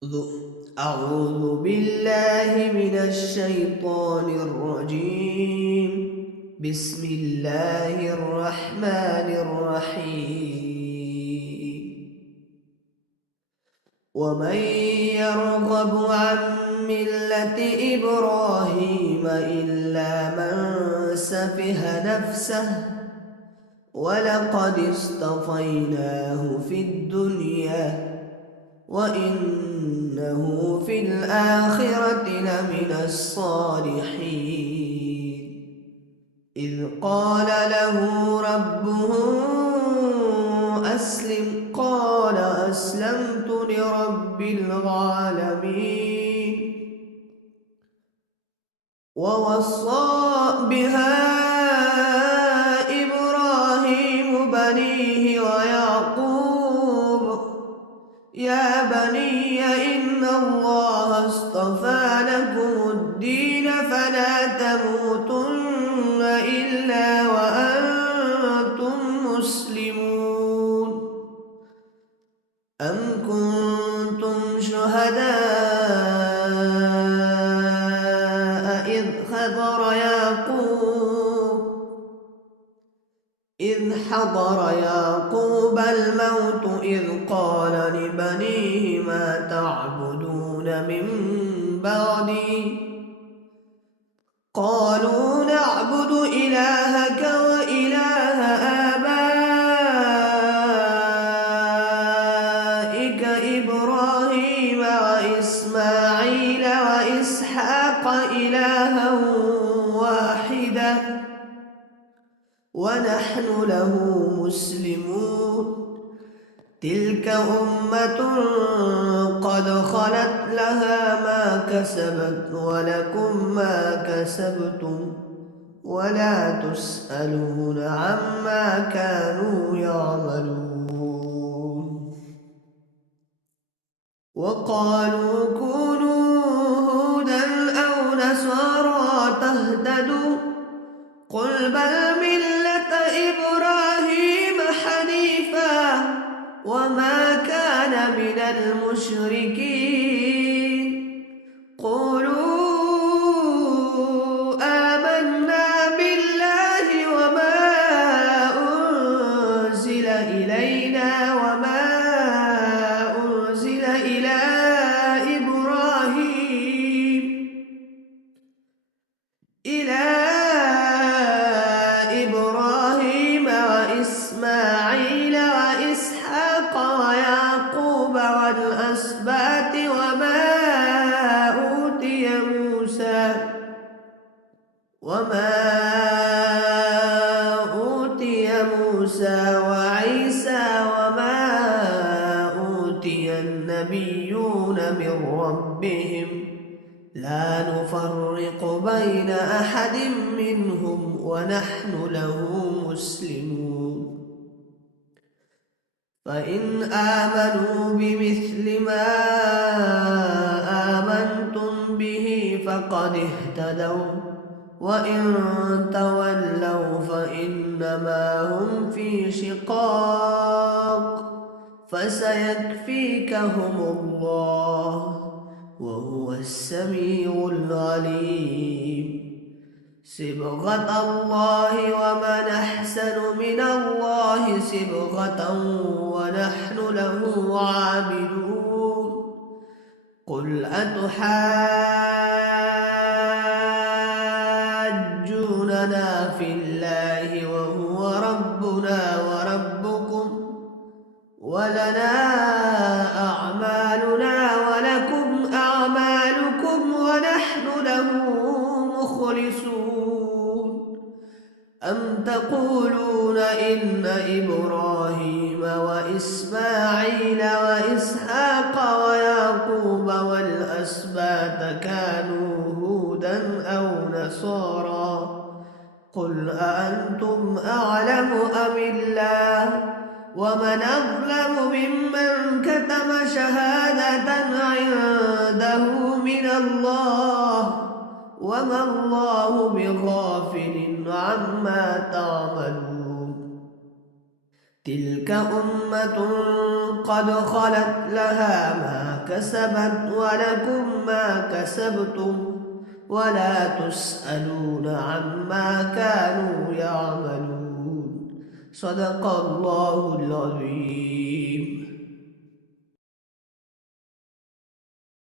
أعوذ بالله من الشيطان الرجيم. بسم الله الرحمن الرحيم. ومن يرغب عن ملة إبراهيم إلا من سفه نفسه ولقد اصطفيناه في الدنيا وإنه في الآخرة لمن الصالحين. إذ قال له ربه أسلم قال أسلمت لرب العالمين. ووصى بها إبراهيم بنيه ويعقوب يا بني إن الله اصطفى لكم الدين فلا تموتن إلا وأنتم مسلمون. أم كنتم شهداء إذ حضر يعقوب الموت إذ قال لبنيه ما تعبدون من بعدي قالوا نعبد إلهك وإله آبائك إبراهيم وإسماعيل وإسحاق إلها واحدا ونحن له مسلمون. تلك أمة قد خلت لها ما كسبت ولكم ما كسبتم ولا تسألون عما كانوا يعملون. وقالوا كونوا هودا أو نصارى تهتدوا قل بل ملة إبراهيم حنيفا وما كان من المشركين. قولوا آمنا بالله وما أنزل إلينا وما أنزل إلى إبراهيم وإسماعيل وإسحاق ويعقوب والأسباط وما أوتي موسى وعيسى وما أوتي النبيون من ربهم لا نفرق بين أحد منهم ونحن له مسلمون. فإن آمنوا بمثل ما آمنتم به فقد اهتدوا وإن تولوا فإنما هم في شقاق فسيكفيكهم الله وهو السميع العليم. صبغة الله ومن أحسن من الله صبغة ونحن له عابدون. قل أتحاجوننا في الله وهو ربنا وربكم ولنا أعمالنا ولكم أعمالكم ونحن له مخلصون. أم تقولون إن إبراهيم وإسماعيل وإسحاق ويعقوب والأسباط كانوا هودا أو نصارى قل أأنتم أعلم أم الله ومن أظلم ممن كتم شهادة عنده من الله وما الله بغافل عما تعملون. تلك أمة قد خلت لها ما كسبت ولكم ما كسبتم ولا تسألون عما كانوا يعملون. صدق الله العظيم.